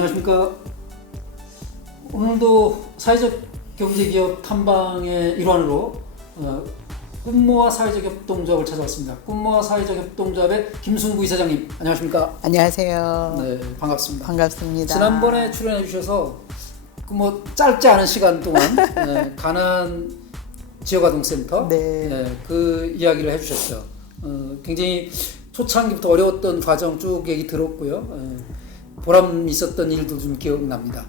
안녕하십니까. 오늘도 사회적 경제기업 탐방의 일환으로 꿈모아 사회적 협동조합을 찾아왔습니다. 꿈모아 사회적 협동조합의 김순구 이사장님, 안녕하십니까? 안녕하세요. 네, 반갑습니다. 반갑습니다. 지난번에 출연해 주셔서 뭐 짧지 않은 시간 동안 가난 지역아동센터 그 이야기를 해주셨어요. 굉장히 초창기부터 어려웠던 과정 쭉 얘기 들었고요. 보람 있었던 일도 좀 기억납니다.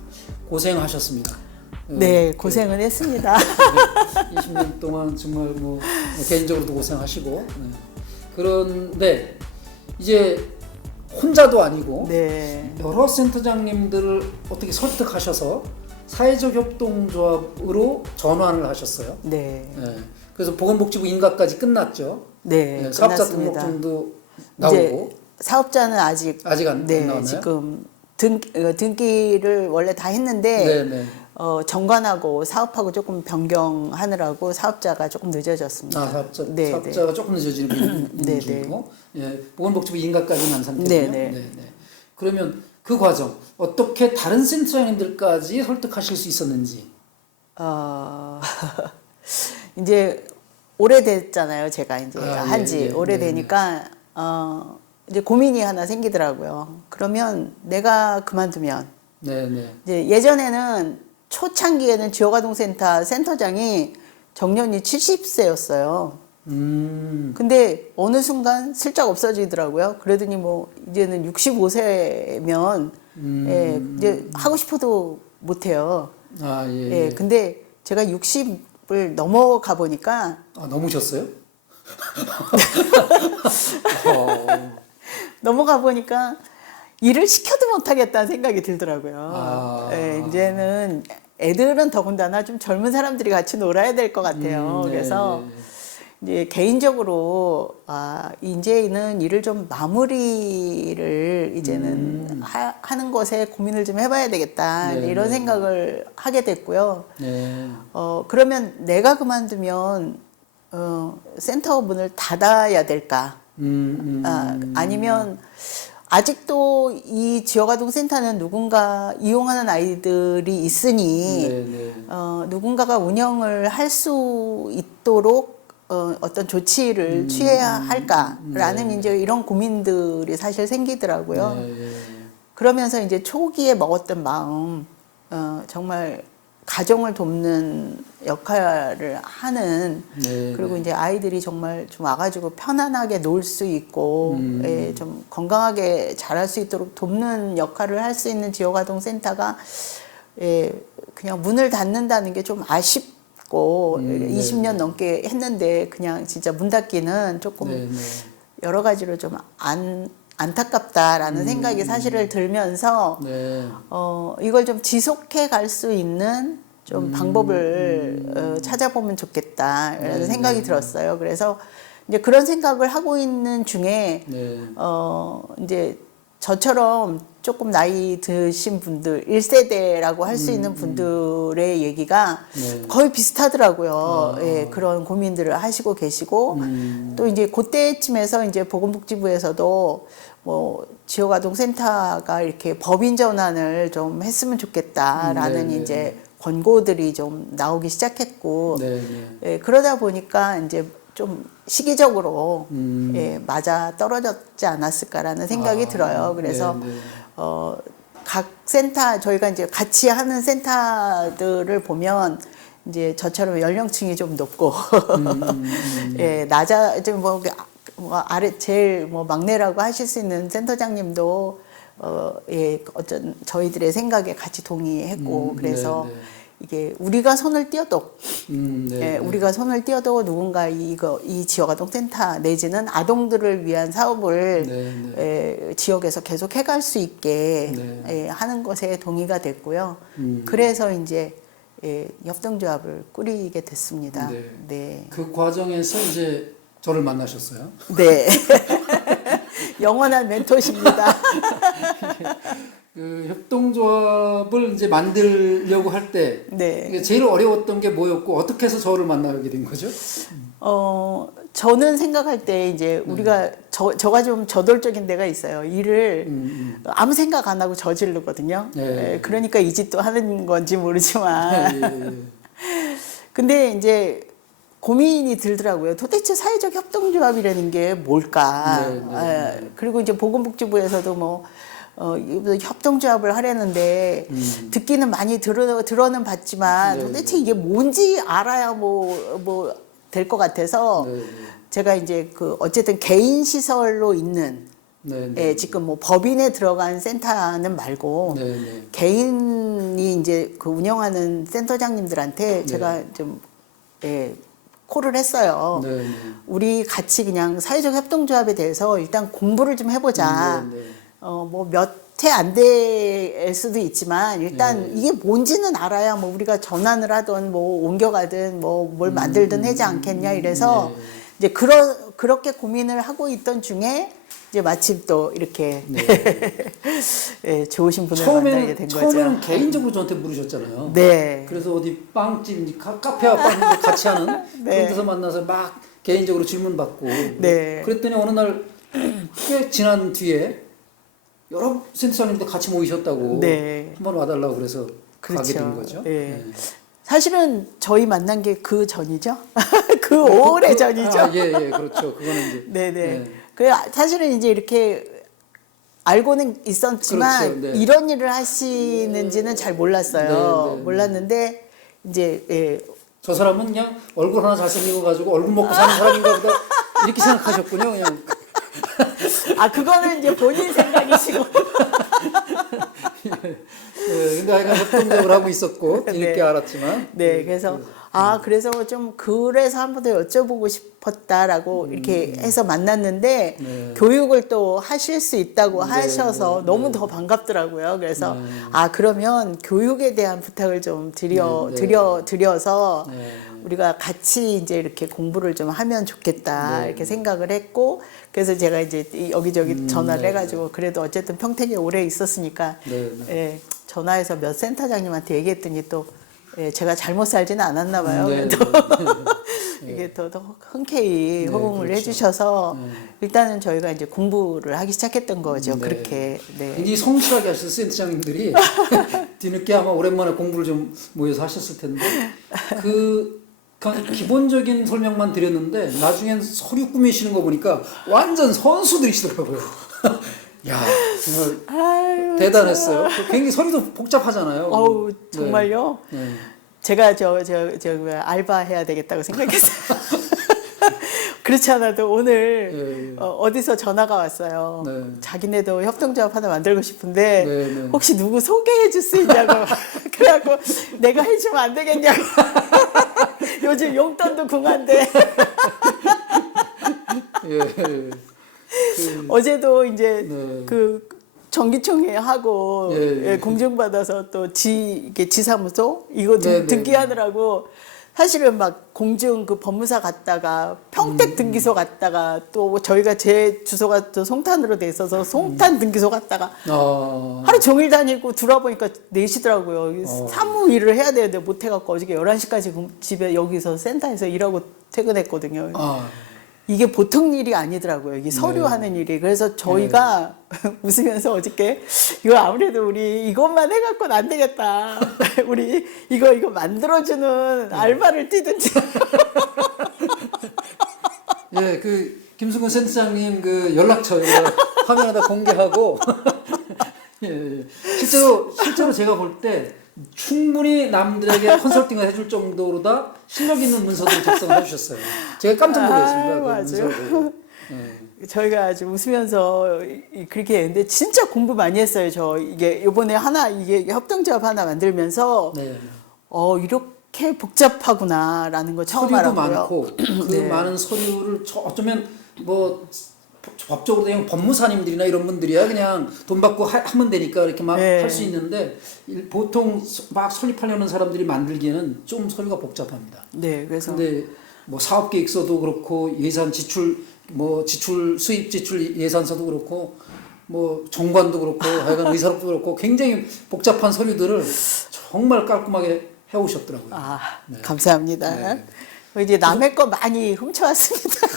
고생하셨습니다. 네, 고생을 했습니다. 20년 동안 정말 뭐 개인적으로도 고생하시고 그런데 이제 혼자도 아니고 여러 센터장님들을 어떻게 설득하셔서 사회적 협동조합으로 전환을 하셨어요. 그래서 보건복지부 인가까지 끝났죠. 사업자 등록증도 나오고. 사업자는 아직 안 나왔나요? 지금 등기를 원래 다 했는데 정관하고 사업하고 조금 변경하느라고 사업자가 조금 늦어졌습니다. 사업자가 조금 늦어지는 중이고, 보건복지부 인가까지 난 상태고요. 그러면 그 과정 어떻게 다른 센터장님들까지 설득하실 수 있었는지? 이제 오래됐잖아요. 제가 이제 한지 오래되니까 이제 고민이 하나 생기더라고요. 그러면 내가 그만두면 이제 예전에는 초창기에는 지역아동센터 센터장이 정년이 70세였어요. 근데 어느 순간 슬쩍 없어지더라고요. 그러더니 뭐 이제는 65세면 이제 하고 싶어도 못해요. 근데 제가 60을 넘어가 보니까 넘으셨어요? 넘어가 보니까 일을 시켜도 못하겠다는 생각이 들더라고요. 이제는 애들은 더군다나 좀 젊은 사람들이 같이 놀아야 될 것 같아요. 그래서 이제 개인적으로 이제는 일을 좀 마무리를 이제는 하는 것에 고민을 좀 해봐야 되겠다 이런 생각을 하게 됐고요. 그러면 내가 그만두면 센터 문을 닫아야 될까? 아니면 아직도 이 지역아동센터는 누군가 이용하는 아이들이 있으니 누군가가 운영을 할 수 있도록 어떤 조치를 취해야 할까라는 이제 이런 고민들이 사실 생기더라고요. 그러면서 이제 초기에 먹었던 마음, 정말 가정을 돕는 역할을 하는 그리고 이제 아이들이 정말 좀 와가지고 편안하게 놀 수 있고 좀 건강하게 자랄 수 있도록 돕는 역할을 할 수 있는 지역아동센터가 그냥 문을 닫는다는 게 좀 아쉽고 20년 넘게 했는데 그냥 진짜 문 닫기는 조금 여러 가지로 좀 안타깝다라는 생각이 사실을 들면서 이걸 좀 지속해 갈 수 있는 좀 방법을 찾아보면 좋겠다라는 생각이 들었어요. 그래서 이제 그런 생각을 하고 있는 중에 이제 저처럼 조금 나이 드신 분들 1세대라고 할 수 있는 분들의 얘기가 거의 비슷하더라고요. 그런 고민들을 하시고 계시고 또 이제 그때쯤에서 이제 보건복지부에서도 뭐 지역아동센터가 이렇게 법인 전환을 좀 했으면 좋겠다라는 이제 권고들이 좀 나오기 시작했고 그러다 보니까 이제 좀 시기적으로 맞아 떨어졌지 않았을까라는 생각이 들어요. 그래서 각 센터 저희가 이제 같이 하는 센터들을 보면 이제 저처럼 연령층이 좀 높고 낮아 좀 뭐 아래 제일 뭐 막내라고 하실 수 있는 센터장님도 어떤 저희들의 생각에 같이 동의했고 그래서 이게 우리가 손을 띄어도 우리가 손을 띄어도 누군가 이 지역아동센터 내지는 아동들을 위한 사업을 지역에서 계속 해갈 수 있게 하는 것에 동의가 됐고요. 그래서 이제 협동조합을 꾸리게 됐습니다. 그 과정에서 이제 저를 만나셨어요? 영원한 멘토십니다. 그 협동조합을 이제 만들려고 할 때 네. 제일 어려웠던 게 뭐였고 어떻게 해서 저를 만나게 된 거죠? 저는 생각할 때 이제 우리가 저가 좀 저돌적인 데가 있어요. 일을 아무 생각 안 하고 저지르거든요. 네. 그러니까 이 짓도 하는 건지 모르지만. 예. 근데 이제 고민이 들더라고요. 도대체 사회적 협동조합이라는 게 뭘까? 그리고 이제 보건복지부에서도 뭐 협동조합을 하려는데 듣기는 많이 들어는 봤지만 네, 도대체 이게 뭔지 알아야 뭐 될 것 같아서 제가 이제 그 어쨌든 개인 시설로 있는 지금 뭐 법인에 들어간 센터는 말고 개인이 이제 그 운영하는 센터장님들한테 제가 좀 콜을 했어요. 우리 같이 그냥 사회적 협동조합에 대해서 일단 공부를 좀 해보자. 뭐 몇 해 안 될 수도 있지만 일단 이게 뭔지는 알아야 뭐 우리가 전환을 하든 뭐 옮겨가든 뭐 뭘 만들든 하지 않겠냐 이래서 이제 그렇게 고민을 하고 있던 중에 이제 마침 또 이렇게 좋으신 분을 만나게 된 거죠. 처음에는 개인적으로 저한테 물으셨잖아요. 네. 그래서 어디 빵집, 카페와 빵 같이 하는 그런 데서 만나서 막 개인적으로 질문 받고 그랬더니 어느 날 꽤 지난 뒤에 여러 센터장님들 같이 모이셨다고 한번 와달라고 그래서 가게 된 거죠. 사실은 저희 만난 게 그 전이죠. 그 오래 전이죠. 그렇죠. 그거는 이제. 네네. 그 사실은 이제 이렇게 알고는 있었지만 그렇죠. 이런 일을 하시는지는 잘 몰랐어요. 몰랐는데 이제 저 사람은 그냥 얼굴 하나 잘생긴 거 가지고 얼굴 먹고 사는 사람인가 보다 이렇게 생각하셨군요. 그냥. 그거는 이제 본인 생각이시고. 근데 하여간 협동조합을 하고 있었고 뒤늦게 알았지만. 그래서 그래서 좀 그래서 한 번 더 여쭤보고 싶었다라고 이렇게 해서 만났는데 교육을 또 하실 수 있다고 하셔서 너무 더 반갑더라고요. 그래서 그러면 교육에 대한 부탁을 좀 드려서 우리가 같이 이제 이렇게 공부를 좀 하면 좋겠다 이렇게 생각을 했고 그래서 제가 이제 여기저기 전화를 해가지고 그래도 어쨌든 평택에 오래 있었으니까 전화해서 몇 센터장님한테 얘기했더니 또 제가 잘못 살지는 않았나 봐요. 이게 더 흔쾌히 호응을 해주셔서 일단은 저희가 이제 공부를 하기 시작했던 거죠. 그렇게. 굉장히 성실하게 하셨어요, 센터장님들이. 뒤늦게 아마 오랜만에 공부를 좀 모여서 하셨을 텐데 기본적인 설명만 드렸는데 나중엔 서류 꾸미시는 거 보니까 완전 선수들이시더라고요. 야, 정말 대단했어요. 굉장히 서류도 복잡하잖아요. 정말요? 제가 알바 해야 되겠다고 생각했어요. 그렇지 않아도 오늘 어디서 전화가 왔어요. 자기네도 협동조합 하나 만들고 싶은데 혹시 누구 소개해 줄 수 있냐고. 그래갖고 내가 해주면 안 되겠냐고. 요즘 용돈도 궁한데. 어제도 이제 그 정기총회 하고 공증받아서 또 이게 지사무소 이거 등기하느라고 사실은 막 공증 그 법무사 갔다가 평택 등기소 갔다가 또 저희가 제 주소가 또 송탄으로 돼 있어서 송탄 등기소 갔다가 하루 종일 다니고 들어보니까 4시더라고요. 사무 일을 해야 되는데 못 해갖고 어저께 11시까지 집에 여기서 센터에서 일하고 퇴근했거든요. 이게 보통 일이 아니더라고요. 이게 서류하는 일이. 그래서 저희가 웃으면서 어저께 이거 아무래도 우리 이것만 해갖고는 안 되겠다. 우리 이거 만들어주는 알바를 뛰든지. 그 김수근 센터장님 그 연락처 화면에다 공개하고 실제로 제가 볼 때 충분히 남들에게 컨설팅을 해줄 정도로다 실력 있는 문서들을 작성해 주셨어요. 제가 깜짝 놀랐습니다. 그 문서를. 저희가 아주 웃으면서 그렇게 했는데 진짜 공부 많이 했어요. 이게 요번에 이게 협동조합 하나 만들면서 이렇게 복잡하구나라는 거 처음 서류도 알았고요. 많고 그 많은 서류를 어쩌면 뭐 법적으로 그냥 법무사님들이나 이런 분들이야 그냥 돈 받고 하면 되니까 이렇게 막 할 수 있는데 보통 막 설립하려는 사람들이 만들기에는 좀 서류가 복잡합니다. 그래서 근데 뭐 사업 계획서도 그렇고 예산 지출 수입 지출 예산서도 그렇고 뭐 정관도 그렇고 하여간 의사록도 그렇고 굉장히 복잡한 서류들을 정말 깔끔하게 해오셨더라고요. 아, 네. 감사합니다. 네. 이제 남의 거 많이 훔쳐왔습니다.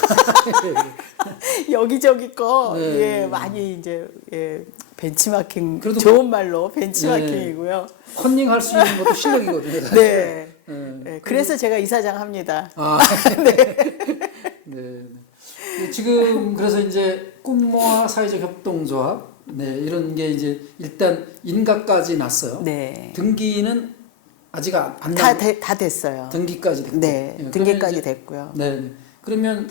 여기저기 거 네. 예, 많이 이제 예, 벤치마킹 그래도 좋은 말로 벤치마킹이고요. 컨닝할 수 있는 것도 실력이거든요. 사실. 네. 네. 예, 그래서 제가 이사장 합니다. 아, 네. 지금 그래서 이제 꿈모아 사회적 협동조합 이런 게 이제 일단 인가까지 났어요. 네. 등기는 아직 안 다 됐어요. 등기까지 됐고. 네, 예, 등기까지 이제, 됐고요. 네. 그러면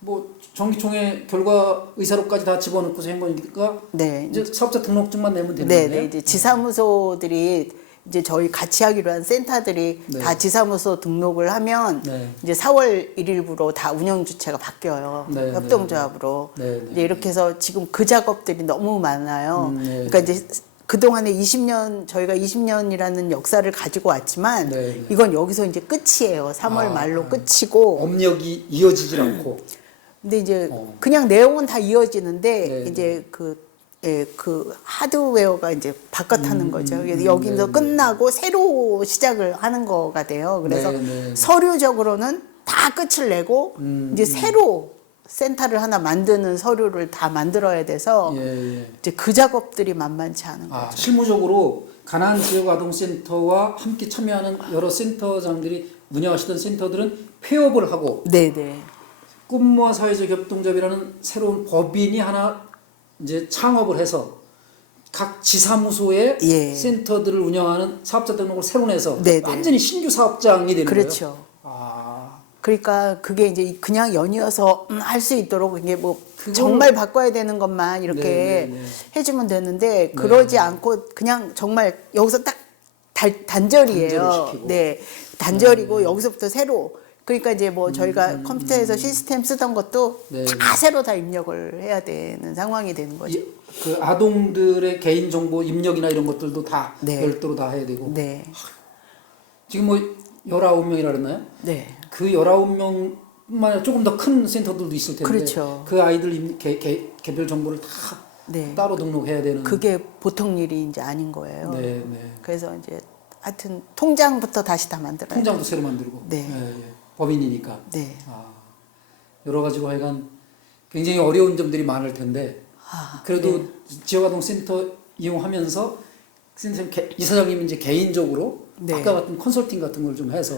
뭐 정기총회 결과 의사록까지 다 집어넣고서 한 거니까 네. 이제 사업자 등록증만 내면 되는 네, 거예요. 네. 이제 지사무소들이 이제 저희 같이 하기로 한 센터들이 네. 다 지사무소 등록을 하면 네. 이제 4월 1일부로 다 운영 주체가 바뀌어요. 네, 협동조합으로. 네, 네. 이제 이렇게 해서 지금 그 작업들이 너무 많아요. 네. 그러니까 이제 그동안에 20년 저희가 20년이라는 역사를 가지고 왔지만 네, 네. 이건 여기서 이제 끝이에요. 3월 말로 끝이고. 업력이 이어지질 않고. 근데 이제 그냥 내용은 다 이어지는데 네, 이제 그 하드웨어가 이제 바꿔타는 거죠. 그래서 여기서 네, 끝나고 새로 시작을 하는 거가 돼요. 그래서 네, 네. 서류적으로는 다 끝을 내고 이제 새로 센터를 하나 만드는 서류를 다 만들어야 돼서 예. 이제 그 작업들이 만만치 않은 거죠. 아, 실무적으로 가난 지역 아동센터와 함께 참여하는 여러 센터장들이 운영하시던 센터들은 폐업을 하고 네네. 꿈모아 사회적 협동조합이라는 새로운 법인이 하나 이제 창업을 해서 각 지사무소의 예. 센터들을 운영하는 사업자 등록을 새로 내서 네네. 완전히 신규 사업장이 되는 그렇죠. 거예요. 아, 그러니까 그게 이제 그냥 연이어서 할 수 있도록 이게 뭐 그거를- 정말 바꿔야 되는 것만 이렇게 네. 해주면 되는데 그러지 않고 그냥 정말 여기서 딱 단절이에요. 단절을 시키고. 네, 단절이고 여기서부터 새로. 그러니까 이제 뭐 저희가 컴퓨터에서 시스템 쓰던 것도 네. 다 새로 다 입력을 해야 되는 상황이 되는 거죠. 그 아동들의 개인 정보 입력이나 이런 것들도 다 네. 별도로 다 해야 되고. 네, 지금 뭐 19명이라 그랬나요? 네, 그 19명뿐만 아니라 조금 더 큰 센터들도 있을 텐데 그렇죠. 그 아이들 개별 정보를 다 네. 따로 등록해야 되는. 그게 보통 일이 이제 아닌 거예요. 네. 그래서 이제 하여튼 통장부터 다시 다 만들어요. 통장도 새로 만들고. 네. 법인이니까. 네. 아, 여러 가지고 하여간 굉장히 어려운 점들이 많을 텐데 그래도 네. 지역아동센터 이용하면서 선생님 이사장님 이제 개인적으로 네. 아까 같은 컨설팅 같은 걸 좀 해서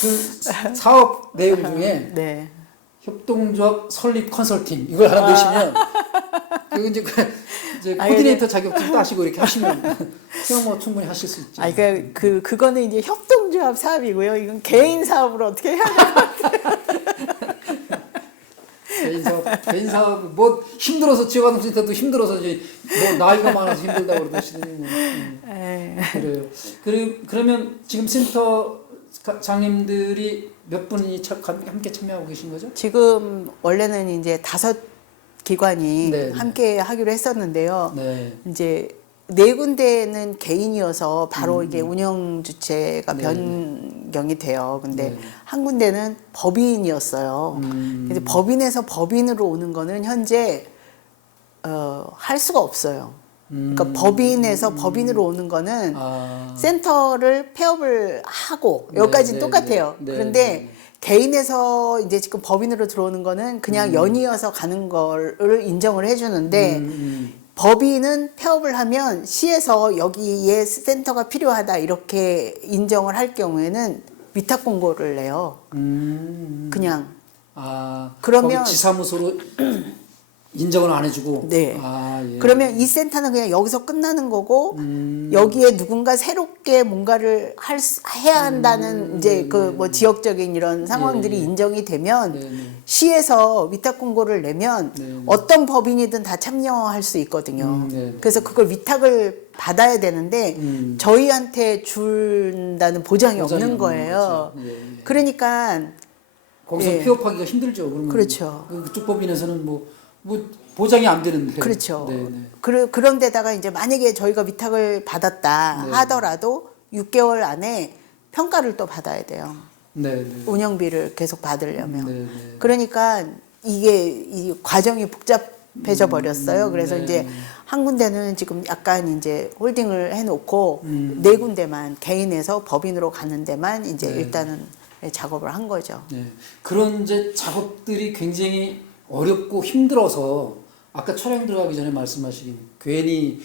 그 사업 내용 중에 네. 협동조합 설립 컨설팅 이걸 하나 넣으시면 그 이제 코디네이터 자격증 따시고 이렇게 하시면 그냥 뭐 충분히 하실 수 있죠. 그러니까 그거는 이제 협동조합 사업이고요. 이건 개인 사업으로 어떻게 해야 개인 사업 뭐 힘들어서 지역아동센터도 힘들어서 이제 뭐 나이가 많아서 힘들다고 그러시더니 뭐. 그래요. 그러면 지금 센터 장님들이 몇 분이 함께 참여하고 계신 거죠? 지금 원래는 이제 5기관이 네. 함께 하기로 했었는데요. 네. 이제 4군데는 개인이어서 바로 이게 운영 주체가 네. 변경이 돼요. 근데 네. 한 군데는 법인이었어요. 근데 법인에서 법인으로 오는 거는 현재 할 수가 없어요. 그러니까 법인에서 법인으로 오는 거는 센터를 폐업을 하고 여기까지는 똑같아요. 네. 그런데 개인에서 이제 지금 법인으로 들어오는 거는 그냥 연이어서 가는 거를 인정을 해주는데 법인은 폐업을 하면 시에서 여기에 센터가 필요하다 이렇게 인정을 할 경우에는 위탁 공고를 내요. 그냥. 그러면 거기 지사무소로 인정을 안 해주고. 네. 예. 그러면 이 센터는 그냥 여기서 끝나는 거고 여기에 누군가 새롭게 뭔가를 해야 한다는 이제 그 뭐 지역적인 이런 상황들이 인정이 되면 시에서 위탁 공고를 내면 어떤 법인이든 다 참여할 수 있거든요. 그래서 그걸 위탁을 받아야 되는데 저희한테 준다는 보장이 없는 거예요. 그러니까 거기서 폐업하기가 힘들죠. 그러면 그렇죠. 그쪽 법인에서는 뭐 보장이 안 되는데. 그렇죠. 네. 그런 데다가 이제 만약에 저희가 위탁을 받았다 하더라도 6개월 안에 평가를 또 받아야 돼요. 네. 운영비를 계속 받으려면. 네. 그러니까 이게 이 과정이 복잡해져 버렸어요. 그래서 네. 이제 한 군데는 지금 약간 이제 홀딩을 해놓고 네 군데만 개인에서 법인으로 가는 데만 이제 네. 일단은 작업을 한 거죠. 네. 그런 이제 작업들이 굉장히 어렵고 힘들어서 아까 촬영 들어가기 전에 말씀하신 괜히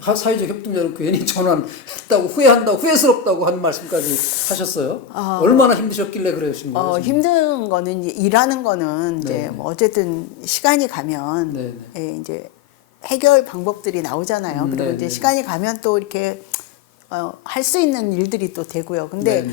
사회적 협동조합으로 괜히 전환했다고 후회한다고 후회스럽다고 하는 말씀까지 하셨어요. 얼마나 힘드셨길래 그러신 거예요? 힘든 거는 이제 일하는 거는 이제 네. 뭐 어쨌든 시간이 가면 네, 이제 해결 방법들이 나오잖아요. 그리고 네, 이제 네. 시간이 가면 또 이렇게 할 수 있는 일들이 또 되고요. 근데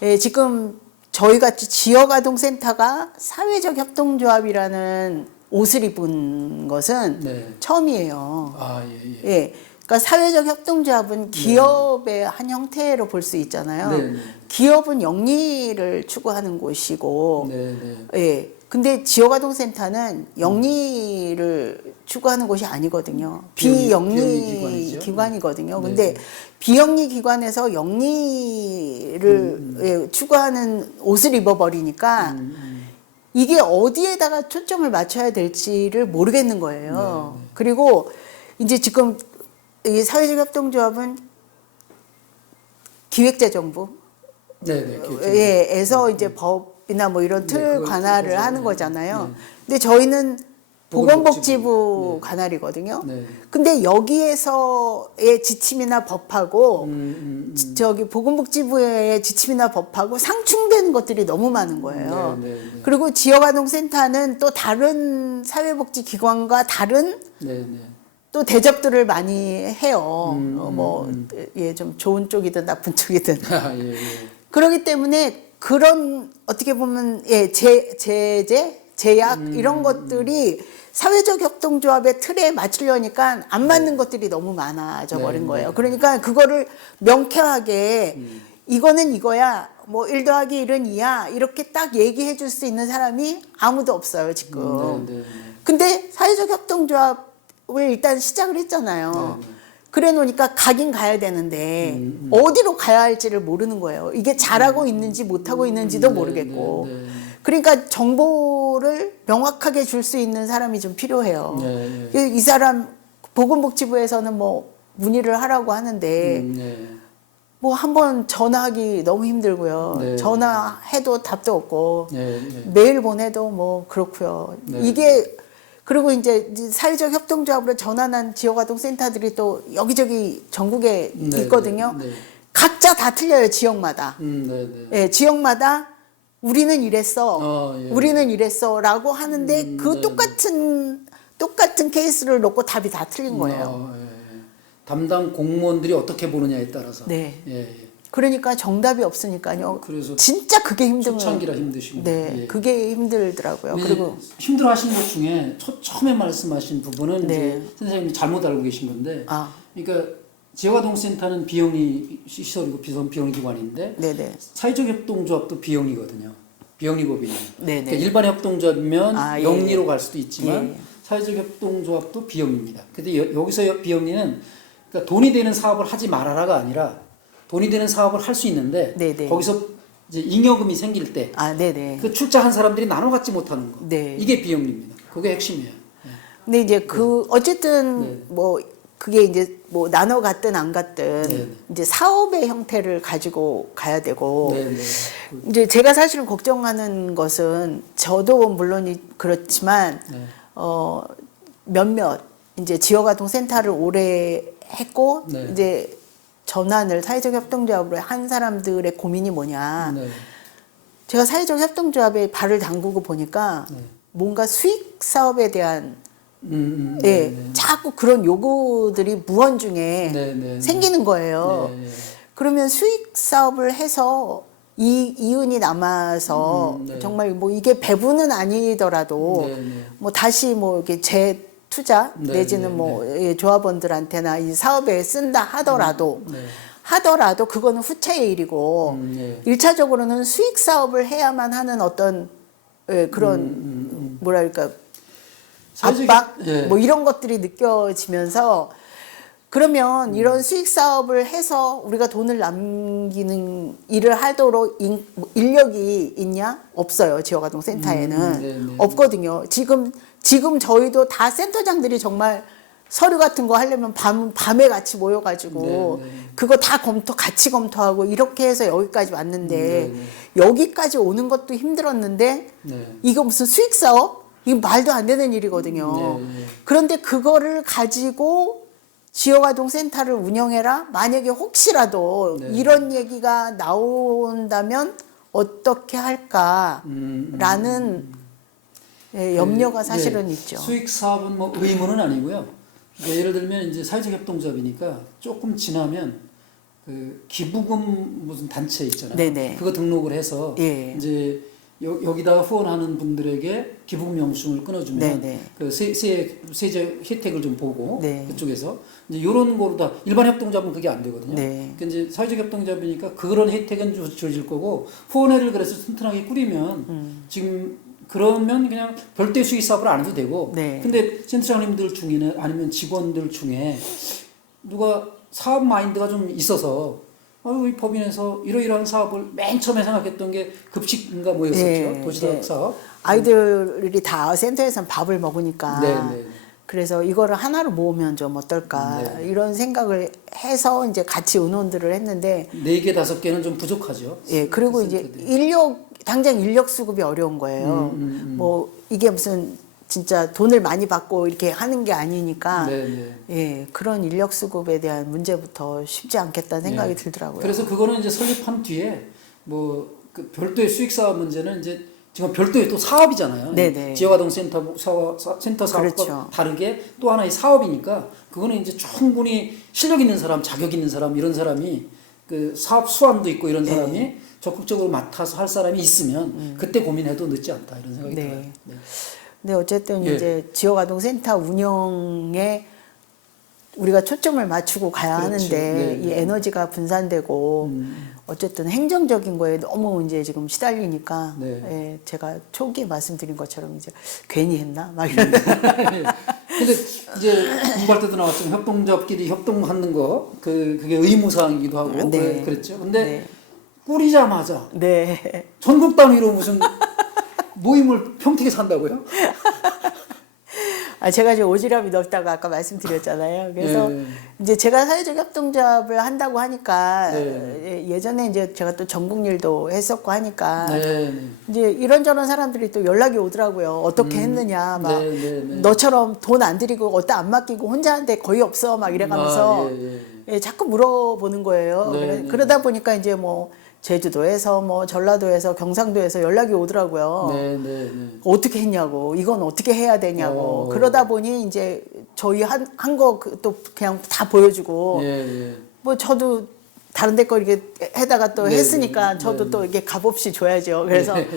네, 지금 저희 같이 지역아동센터가 사회적 협동조합이라는 옷을 입은 것은 네. 처음이에요. 아, 예, 예. 예. 그러니까 사회적 협동조합은 기업의 한 형태로 볼 수 있잖아요. 네, 네. 기업은 영리를 추구하는 곳이고, 네, 네. 예. 근데 지역아동센터는 영리를 추구하는 곳이 아니거든요. 비영리 비영리 기관이죠. 기관이거든요. 네. 근데 비영리 기관에서 영리를 추구하는 옷을 입어버리니까 이게 어디에다가 초점을 맞춰야 될지를 모르겠는 거예요. 그리고 이제 지금 이 사회적 협동조합은 기획재정부 네, 네. 에서 이제 법이나 뭐 이런 틀 그걸 관할을 그거죠. 하는 네. 거잖아요. 네. 근데 저희는 보건복지부 보건복지부. 관할이거든요. 네. 근데 여기에서의 지침이나 법하고 저기 보건복지부의 지침이나 법하고 상충되는 것들이 너무 많은 거예요. 네, 네, 네. 그리고 지역아동센터는 또 다른 사회복지기관과 다른 네, 네. 또 대접들을 많이 해요. 좀 좋은 쪽이든 나쁜 쪽이든. 아, 예, 예. 그렇기 때문에 그런 어떻게 보면 제약 이런 것들이 사회적 협동조합의 틀에 맞추려니까 안 맞는 것들이 너무 많아져 버린 네, 거예요. 네. 그러니까 그거를 명쾌하게 이거는 이거야, 뭐 1 더하기 1은 2야 이렇게 딱 얘기해 줄 수 있는 사람이 아무도 없어요 지금. 네, 네, 네. 근데 사회적 협동조합을 일단 시작을 했잖아요. 네, 네. 그래 놓으니까 가긴 가야 되는데 어디로 가야 할지를 모르는 거예요. 이게 잘하고 있는지 못하고 있는지도 모르겠고. 네, 네. 그러니까 정보를 명확하게 줄 수 있는 사람이 좀 필요해요. 네, 이 사람 보건복지부에서는 뭐 문의를 하라고 하는데 네. 뭐 한번 전화하기 너무 힘들고요. 네. 전화해도 답도 없고 네, 네. 메일 보내도 뭐 그렇고요. 네. 이게 그리고 이제 사회적 협동조합으로 전환한 지역아동센터들이 또 여기저기 전국에 네, 있거든요. 네, 네. 각자 다 틀려요, 지역마다. 네, 네. 예, 지역마다 우리는 이랬어, 예. 우리는 이랬어라고 하는데 그 네, 똑같은 케이스를 놓고 답이 다 틀린 거예요. 예. 담당 공무원들이 어떻게 보느냐에 따라서. 네. 예, 예. 그러니까 정답이 없으니까요. 그래서 진짜 그게 힘든 초창기라 힘드시고. 네, 예. 그게 힘들더라고요. 네, 그리고 힘들어하시는 것 중에 처음에 말씀하신 부분은 네. 이제 선생님이 잘못 알고 계신 건데, 아. 그러니까 지역아동센터는 비영리 시설이고 비영리 기관인데 네네. 사회적 협동조합도 비영리거든요. 비영리 법인이에요. 네네. 그러니까 일반 협동조합이면 아, 예, 영리로 갈 수도 있지만 예. 사회적 협동조합도 비영리입니다. 근데 여기서 비영리는 그러니까 돈이 되는 사업을 하지 말아라가 아니라 돈이 되는 사업을 할 수 있는데 네네. 거기서 이제 잉여금이 생길 때 아, 네네. 그 출자한 사람들이 나눠 갖지 못하는 거. 네. 이게 비영리입니다. 그게 핵심이에요. 근데 이제 그 어쨌든 네. 뭐 그게 이제 뭐 나눠 갔든 안 갔든 네. 이제 사업의 형태를 가지고 가야 되고 네, 네. 이제 제가 사실은 걱정하는 것은 저도 물론 그렇지만 네. 몇몇 이제 지역아동센터를 오래 했고 네. 이제 전환을 사회적 협동조합으로 한 사람들의 고민이 뭐냐. 네. 제가 사회적 협동조합에 발을 담그고 보니까 네. 뭔가 수익 사업에 대한 네, 네. 자꾸 그런 요구들이 무언중에 네, 네, 생기는 거예요. 네, 네. 그러면 수익 사업을 해서 이윤이 남아서 네. 정말 뭐 이게 배분은 아니더라도 네, 네. 뭐 다시 뭐 이렇게 재투자 네, 내지는 네, 뭐 조합원들한테나 이 사업에 쓴다 하더라도 네. 그거는 후차의 일이고 네. 일차적으로는 수익 사업을 해야만 하는 어떤 그런 뭐랄까 사회적- 압박 예. 뭐 이런 것들이 느껴지면서 그러면 이런 수익 사업을 해서 우리가 돈을 남기는 일을 하도록 인력이 있냐? 없어요. 지역아동센터에는. 네, 네. 없거든요. 지금 저희도 다 센터장들이 정말 서류 같은 거 하려면 밤에 같이 모여가지고 네, 네. 그거 다 같이 검토하고 이렇게 해서 여기까지 왔는데 네, 네. 여기까지 오는 것도 힘들었는데 네. 이거 무슨 수익 사업? 이거 말도 안 되는 일이거든요. 네, 네. 그런데 그거를 가지고 지역아동센터를 운영해라? 만약에 혹시라도 네. 이런 얘기가 나온다면 어떻게 할까라는 예, 염려가 사실은 있죠. 수익 사업은 뭐 의무는 아니고요. 그러니까 예를 들면 이제 사회적 협동조합이니까 조금 지나면 그 기부금 무슨 단체 있잖아요. 네네. 그거 등록을 해서 예. 이제 여기다가 후원하는 분들에게 기부금 영수증을 끊어주면 네네. 그 세제 혜택을 좀 보고 네. 그쪽에서 이제 이런 거로 다 일반 협동조합은 그게 안 되거든요. 네. 그러니까 이제 사회적 협동조합이니까 그런 혜택은 주어질 거고 후원회를 그래서 튼튼하게 꾸리면 지금 그러면 그냥 별도의 수익 사업을 안 해도 되고 네. 근데 센터장님들 중에는 아니면 직원들 중에 누가 사업 마인드가 좀 있어서 이 법인에서 이러이러한 사업을 맨 처음에 생각했던 게 급식인가 뭐였었죠. 네, 도시락 네. 사업. 아이들이 다 센터에서는 밥을 먹으니까 네, 네. 그래서 이거를 하나로 모으면 좀 어떨까 네. 이런 생각을 해서 이제 같이 의논들을 했는데 4개, 5개는 좀 부족하죠. 예 그리고 이제 센터들이. 당장 인력 수급이 어려운 거예요. 뭐 이게 무슨 진짜 돈을 많이 받고 이렇게 하는 게 아니니까 네, 네. 예 그런 인력 수급에 대한 문제부터 쉽지 않겠다는 생각이 네. 들더라고요. 그래서 그거는 이제 설립한 뒤에 뭐 그 별도의 수익 사업 문제는 이제 지금 별도의 또 사업이잖아요. 네네. 지역아동 센터 센터 사업과 그렇죠. 다르게 또 하나의 사업이니까 그거는 이제 충분히 실력 있는 사람, 자격 있는 사람 이런 사람이 그 사업 수완도 있고 이런 사람이 네. 적극적으로 맡아서 할 사람이 있으면 그때 고민해도 늦지 않다 이런 생각이 네. 들어요. 네. 근데 어쨌든 예. 이제 지역아동센터 운영에 우리가 초점을 맞추고 가야 그렇죠. 하는데 네, 이 네. 에너지가 분산되고 어쨌든 행정적인 거에 너무 이제 지금 시달리니까 네. 예, 제가 초기에 말씀드린 것처럼 이제 괜히 했나 막 이런 근데 이제 공부할 때도 나왔지만 협동조합끼리 협동하는 거 그게 의무 사항이기도 하고 네. 그랬죠. 근데 네. 꾸리자마자 네. 전국 단위로 무슨 모임을 평택에서 한다고요? 아, 제가 지금 오지랖이 넓다고 아까 말씀드렸잖아요. 그래서 네. 이제 제가 사회적 협동조합을 한다고 하니까 네. 예전에 이제 제가 또 전국 일도 했었고 하니까 네. 이제 이런저런 사람들이 또 연락이 오더라고요. 어떻게 했느냐, 막 네, 네, 네. 너처럼 돈 안 들이고 어디다 안 맡기고 혼자 하는데 거의 없어, 막 이래가면서 예, 자꾸 물어보는 거예요. 네, 네. 그러다 보니까 이제 뭐 제주도에서 뭐 전라도에서 경상도에서 연락이 오더라고요. 네, 네, 네. 어떻게 했냐고, 이건 어떻게 해야 되냐고. 그러다 보니 이제 저희 한 거 또 그냥 다 보여주고 예, 예. 뭐 저도 다른 데 거 이렇게 해다가 또 네, 했으니까 네, 저도 네. 또 이게 값없이 줘야죠. 그래서 네.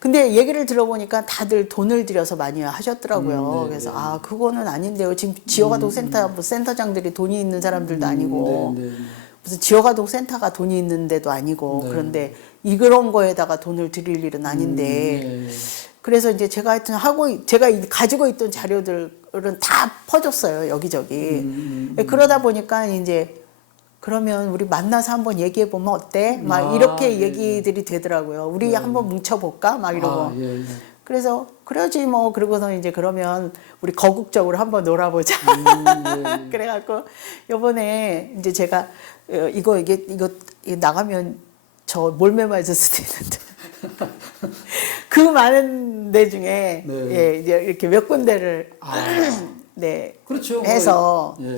근데 얘기를 들어보니까 다들 돈을 들여서 많이 하셨더라고요. 네, 그래서 네. 아 그거는 아닌데요. 지금 지역아동 센터 뭐 센터장들이 돈이 있는 사람들도 아니고 네, 네. 무슨 지역아동 센터가 돈이 있는 데도 아니고 네. 그런데 이런 거에다가 돈을 들일 일은 아닌데 네. 그래서 이제 제가 하여튼 제가 가지고 있던 자료들은 다 퍼줬어요 여기저기. 그러다 보니까 이제 그러면 우리 만나서 한번 얘기해 보면 어때? 막 이렇게 예, 얘기들이 되더라고요. 우리 한번 뭉쳐볼까? 막 이러고. 아, 예, 예. 그래서 그러지 뭐 그러고서 이제 그러면 우리 거국적으로 한번 놀아보자. 예. 그래갖고 요번에 이제 제가 이거 나가면 저 몰매 맞을 수도 있는데 그 많은 데 중에 네. 예, 이제 이렇게 몇 군데를 네 그렇죠. 해서 예.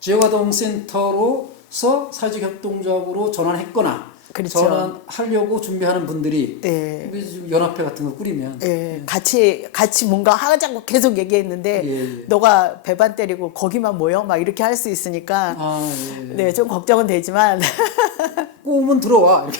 지역아동센터로서 사회적 협동조합으로 전환했거나 그렇죠. 전환하려고 준비하는 분들이 네. 지금 연합회 같은 거 꾸리면 예, 같이 뭔가 하자고 계속 얘기했는데 예, 예. 너가 배반 때리고 거기만 모여 막 이렇게 할 수 있으니까 아, 예. 네, 좀 걱정은 되지만 꼬우면 들어와 이렇게.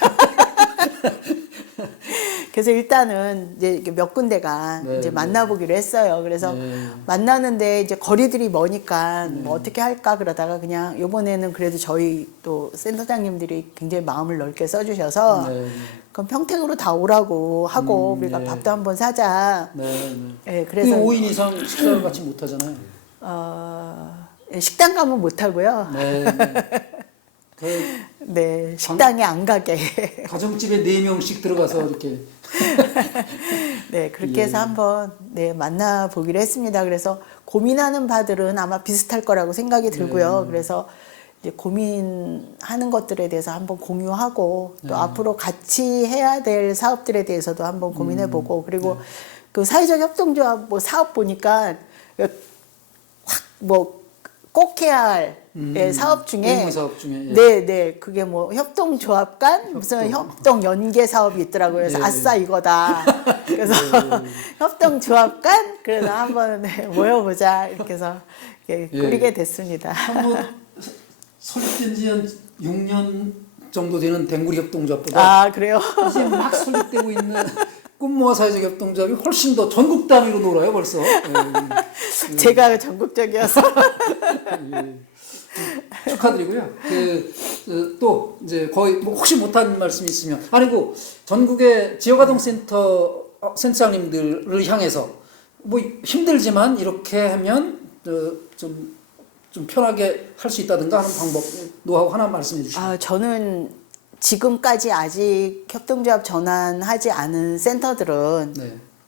그래서 일단은 이제 이렇게 몇 군데가 네, 이제 네. 만나보기로 했어요. 그래서 네. 만나는데 이제 거리들이 머니까 뭐 어떻게 할까 그러다가 그냥 이번에는 그래도 저희 또 센터장님들이 굉장히 마음을 넓게 써주셔서 네. 그럼 평택으로 다 오라고 하고 우리가 네. 밥도 한번 사자. 네, 네. 예, 그래서 5인 이상 식사를 같이 못 하잖아요. 식당 가면 못 하고요. 네. 그 네, 식당에 안 가게. 가정집에 4명씩 들어가서 이렇게. 네, 그렇게 해서 한번 네, 만나보기로 했습니다. 그래서 고민하는 바들은 아마 비슷할 거라고 생각이 들고요. 그래서 이제 고민하는 것들에 대해서 한번 공유하고 또 앞으로 같이 해야 될 사업들에 대해서도 한번 고민해보고 그리고 그 사회적 협동조합 뭐 사업 보니까 확 뭐 꼭 해야 할 사업 중에 사업 중에 네, 그게 뭐 협동조합 간 무슨 협동 연계 사업이 있더라고요. 그래서 아싸 이거다. 그래서 협동조합 간 그래서 한번 모여보자 이렇게 해서 꾸리게 됐습니다. 한번 설립된 지 한 6년 정도 되는 댕구리 협동조합보다 아 그래요? 이제 막 설립되고 있는 꿈모아 사회적 협동조합이 훨씬 더 전국 단위로 놀아요 벌써. 제가 전국적이어서 축하드리고요. 또 이제 거의 뭐 혹시 못한 말씀이 있으면 아니고 전국의 지역아동센터 센터장님들을 향해서 뭐 힘들지만 이렇게 하면 좀 편하게 할 수 있다든가 하는 방법 노하우 하나 말씀해 주시죠. 저는 지금까지 아직 협동조합 전환하지 않은 센터들은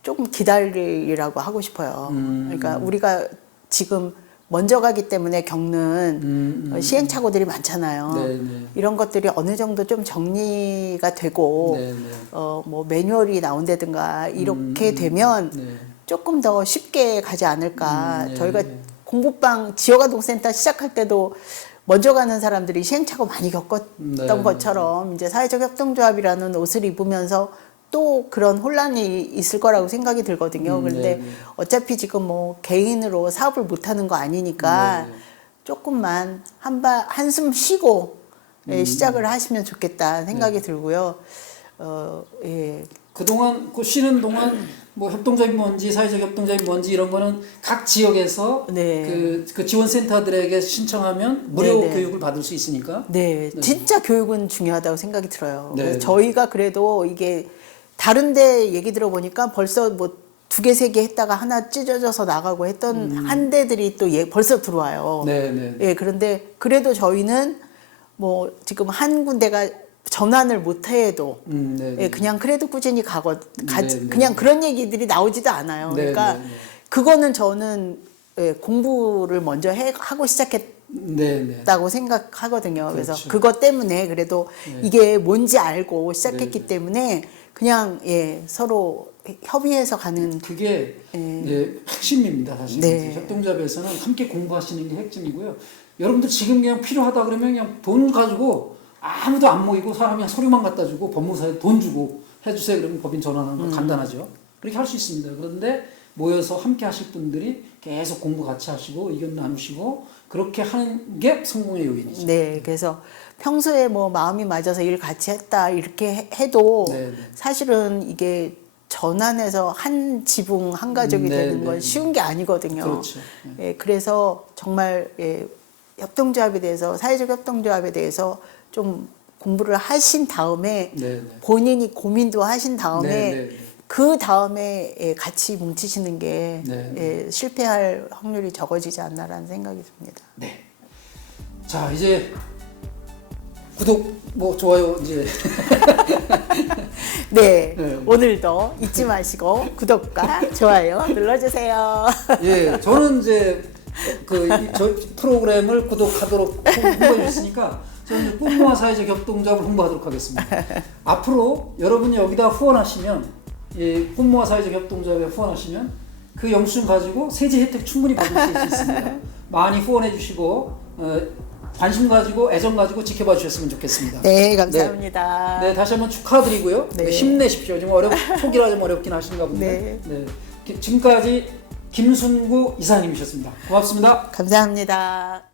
조금 기다리라고 하고 싶어요. 그러니까 우리가 지금 먼저 가기 때문에 겪는 시행착오들이 많잖아요. 이런 것들이 어느 정도 좀 정리가 되고 뭐 매뉴얼이 나온다든가 이렇게 되면 조금 더 쉽게 가지 않을까. 저희가 공부방 지역아동센터 시작할 때도 먼저 가는 사람들이 시행착오 많이 겪었던 것처럼 이제 사회적 협동조합이라는 옷을 입으면서 또 그런 혼란이 있을 거라고 생각이 들거든요. 그런데 어차피 지금 뭐 개인으로 사업을 못 하는 거 아니니까 조금만 한숨 쉬고 시작을 하시면 좋겠다 생각이 들고요. 그동안 그 쉬는 동안 뭐 협동조합이 뭔지 사회적 협동조합이 뭔지 이런 거는 각 지역에서 그 지원센터들에게 신청하면 무료 교육을 받을 수 있으니까. 진짜 교육은 중요하다고 생각이 들어요. 그래서 저희가 그래도 이게 다른데 얘기 들어보니까 벌써 뭐 2개, 3개 했다가 하나 찢어져서 나가고 했던 한 대들이 또 벌써 들어와요. 그런데 그래도 저희는 뭐 지금 한 군데가 전환을 못 해도 그냥 그래도 꾸준히 그냥 그런 얘기들이 나오지도 않아요. 그러니까 그거는 저는 공부를 먼저 하고 시작했다고 생각하거든요. 그래서 그것 때문에 그래도 이게 뭔지 알고 시작했기 때문에 그냥 서로 협의해서 가는 그게 핵심입니다. 사실 협동조합에서는 함께 공부하시는 게 핵심이고요. 여러분들 지금 그냥 필요하다 그러면 그냥 돈 가지고 아무도 안 모이고 사람이 그냥 서류만 갖다 주고 법무사에 돈 주고 해주세요 그러면 법인 전환하는 거 간단하죠. 그렇게 할 수 있습니다. 그런데 모여서 함께 하실 분들이 계속 공부 같이 하시고 의견 나누시고 그렇게 하는 게 성공의 요인이죠. 그래서 평소에 뭐 마음이 맞아서 일 같이 했다 이렇게 해도 사실은 이게 전환해서 한 지붕 한 가족이 되는 건 쉬운 게 아니거든요. 그렇죠. 그래서 정말 협동조합에 대해서 사회적 협동조합에 대해서 좀 공부를 하신 다음에 본인이 고민도 하신 다음에 그 다음에 같이 뭉치시는 게 실패할 확률이 적어지지 않나라는 생각이 듭니다. 자 이제 구독 뭐 좋아요 이제 오늘도 잊지 마시고 구독과 좋아요 눌러주세요. 저는 이제 저 프로그램을 구독하도록 홍보해 주시니까 저는 꿈모아 사회적 협동조합을 홍보하도록 하겠습니다. 앞으로 여러분이 여기다 후원하시면 꿈모아 사회적 협동조합에 후원하시면 그 영수증 가지고 세제 혜택 충분히 받으실 수 있습니다. 많이 후원해 주시고 관심 가지고 애정 가지고 지켜봐 주셨으면 좋겠습니다. 감사합니다. 다시 한번 축하드리고요. 힘내십시오. 지금 초기라 좀 어렵긴 하신가 본데. 지금까지 김순구 이사님이셨습니다. 고맙습니다. 감사합니다.